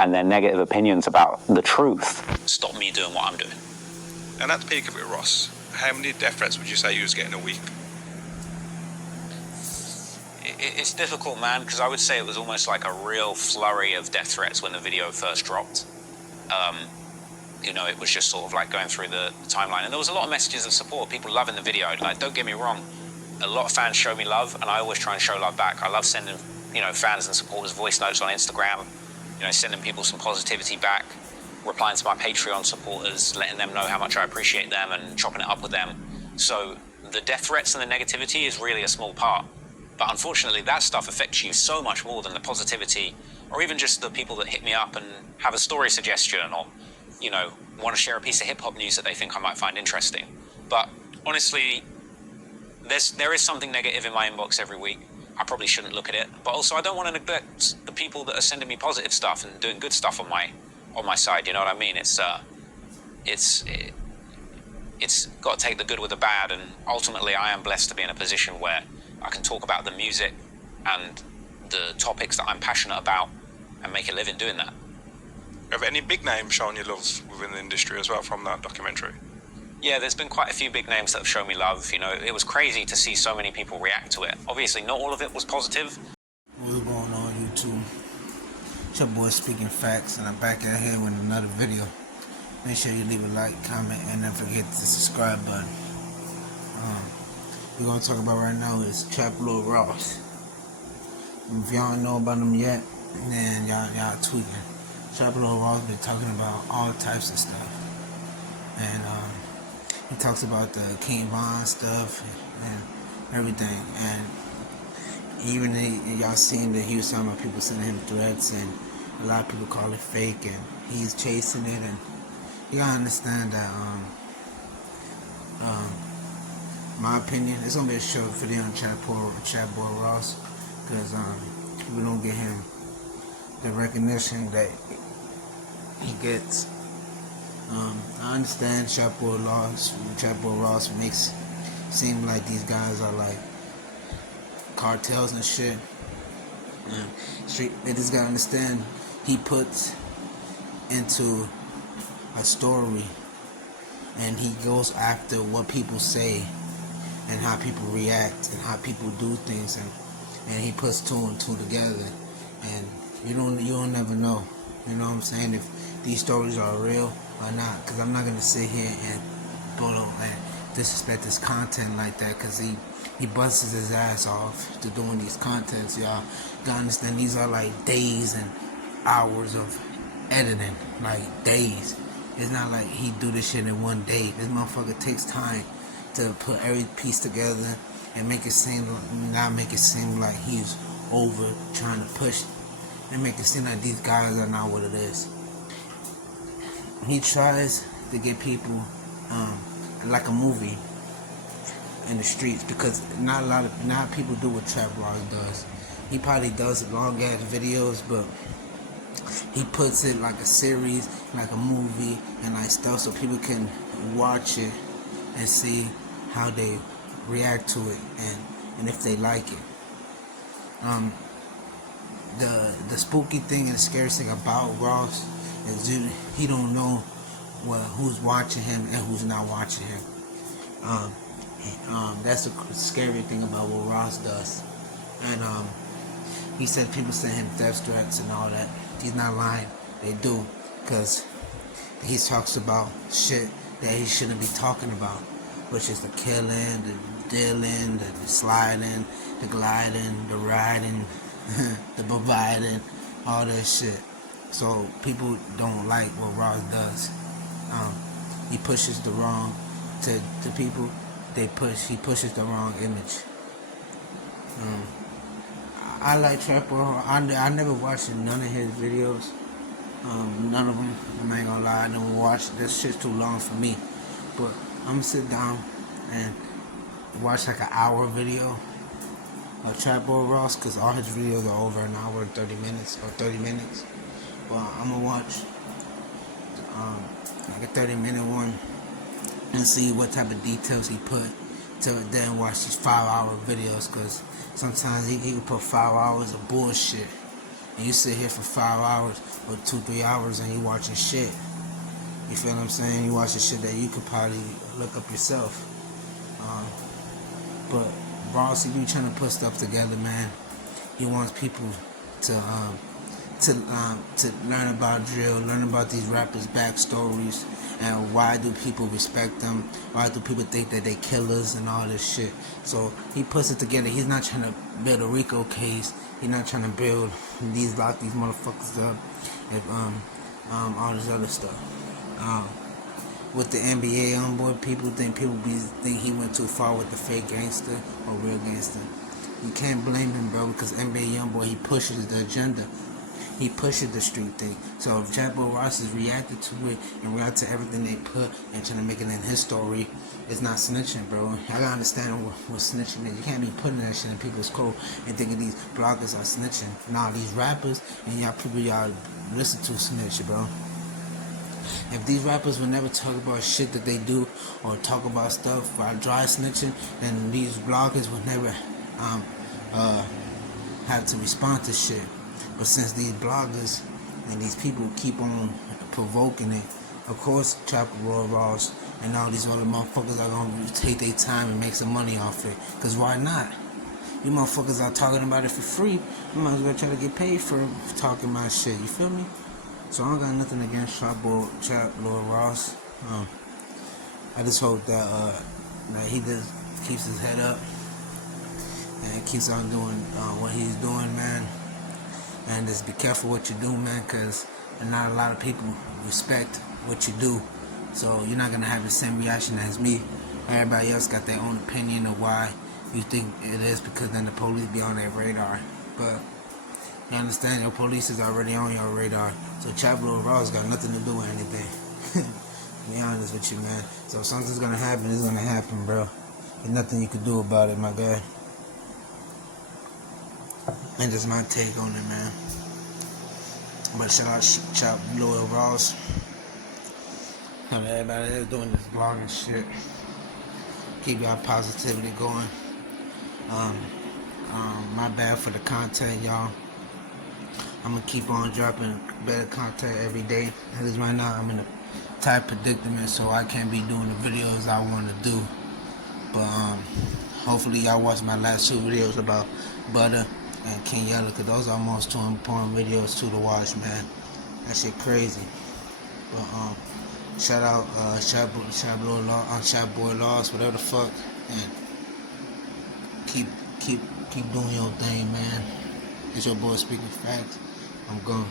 and their negative opinions about the truth stop me doing what I'm doing. And at the peak of it, Ross, how many death threats would you say you was getting a week? It's difficult, man, because I would say it was almost like a real flurry of death threats when the video first dropped. You know, it was just sort of like going through the timeline. And there was a lot of messages of support, people loving the video. Like, don't get me wrong, a lot of fans show me love, and I always try and show love back. I love sending, you know, fans and supporters voice notes on Instagram, you know, sending people some positivity back, replying to my Patreon supporters, letting them know how much I appreciate them and chopping it up with them. So the death threats and the negativity is really a small part. But unfortunately, that stuff affects you so much more than the positivity, or even just the people that hit me up and have a story suggestion, or, you know, want to share a piece of hip-hop news that they think I might find interesting. But honestly, there is something negative in my inbox every week. I probably shouldn't look at it. But also, I don't want to neglect the people that are sending me positive stuff and doing good stuff on my side. You know what I mean? It's got to take the good with the bad, and ultimately, I am blessed to be in a position where I can talk about the music and the topics that I'm passionate about and make a living doing that. Have any big names shown you love within the industry as well from that documentary? Yeah, there's been quite a few big names that have shown me love. You know, it was crazy to see so many people react to it. Obviously, not all of it was positive. What's going on YouTube? It's your boy Speaking Facts, and I'm back out here with another video. Make sure you leave a like, comment, and don't forget the subscribe button. We're gonna talk about right now is Trap Lord Ross. If y'all don't know about him yet, then y'all tweaking. Trap Lord Ross been talking about all types of stuff, and he talks about the King Von stuff and everything. And even y'all seen that he was talking about people sending him threats, and a lot of people call it fake, and he's chasing it. And you gotta understand that my opinion, it's gonna be a short video on Trap Lord Ross, because people don't get him the recognition that he gets. I understand Trap Lord Ross makes it seem like these guys are like cartels and shit. They just gotta understand, he puts into a story and he goes after what people say and how people react and how people do things, and he puts two and two together, and you don't never know, you know what I'm saying, if these stories are real or not. Because I'm not gonna sit here and disrespect this content like that, because he busts his ass off to doing these contents. Y'all gotta understand, these are like days and hours of editing, like days. It's not like he do this shit in one day. This motherfucker takes time to put every piece together and make it seem like he's over trying to push, and make it seem like these guys are not what it is. He tries to get people like a movie in the streets, because not a lot of people do what Trap Lord does. He probably does long ass videos, but he puts it like a series, like a movie, and like stuff, so people can watch it and see how they react to it, and if they like it. The spooky thing and the scary thing about Ross is he don't know who's watching him and who's not watching him. That's the scary thing about what Ross does. And he said people send him death threats and all that. He's not lying. They do, because he talks about shit that he shouldn't be talking about, which is the killing, the dealing, the sliding, the gliding, the riding, the providing, all that shit. So people don't like what Ross does. He pushes the wrong to people. He pushes the wrong image. I like Trap Lord. I never watched none of his videos. None of them. I ain't gonna lie, I never watched. This shit's too long for me. But I'm gonna sit down and watch like an hour video of Trap Lord Ross, because all his videos are over an hour and 30 minutes or 30 minutes. Well, I'm gonna watch like a 30-minute one and see what type of details he put, to then watch these 5-hour videos, because sometimes he can put 5 hours of bullshit and you sit here for 5 hours or 2-3 hours and you watching shit. You feel what I'm saying? You watching shit that you could probably look up yourself. But Ross, he be trying to put stuff together, man. He wants people to learn about drill, learn about these rappers' backstories, and why do people respect them? Why do people think that they killers and all this shit? So he puts it together. He's not trying to build a RICO case. He's not trying to build lock these motherfuckers up, all this other stuff. With the NBA on board, people think he went too far with the fake gangster or real gangster. You can't blame him, bro, because NBA YoungBoy, he pushes the agenda. He pushes the street thing. So if Jack Boy Ross is reacted to it and react to everything they put and trying to make it in his story, it's not snitching, bro. I gotta understand what snitching is. You can't be putting that shit in people's code and thinking these bloggers are snitching. Nah, these rappers and y'all people y'all listen to snitch, bro. If these rappers would never talk about shit that they do or talk about stuff while dry snitching, then these bloggers would never have to respond to shit. But since these bloggers and these people keep on provoking it, of course Chopper Roy Ross and all these other motherfuckers are gonna take their time and make some money off it. Cause why not? You motherfuckers are talking about it for free. You might as well try to get paid for talking about shit. You feel me? So I don't got nothing against Chop Lord Ross. I just hope that he just keeps his head up and keeps on doing what he's doing, man. And just be careful what you do, man, because not a lot of people respect what you do. So you're not gonna have the same reaction as me. Everybody else got their own opinion of why you think it is, because then the police be on their radar. But you understand, your police is already on your radar. So Chop Lord Ross got nothing to do with anything. To be honest with you, man. So if something's gonna happen, it's gonna happen, bro. There's nothing you can do about it, my guy. And just my take on it, man. But shout out Chop Lord Ross. And everybody that's doing this blogging shit. Keep y'all positivity going. My bad for the content, y'all. I'm gonna keep on dropping better content every day. Because right now I'm in a tight predicament, so I can't be doing the videos I want to do. But hopefully y'all watch my last 2 videos about Butter and King Yella, because those are most 2 important videos to watch, man. That shit crazy. But shout out Shot Boy Lost, whatever the fuck, and keep doing your thing, man. It's your boy speaking facts. I'm gone.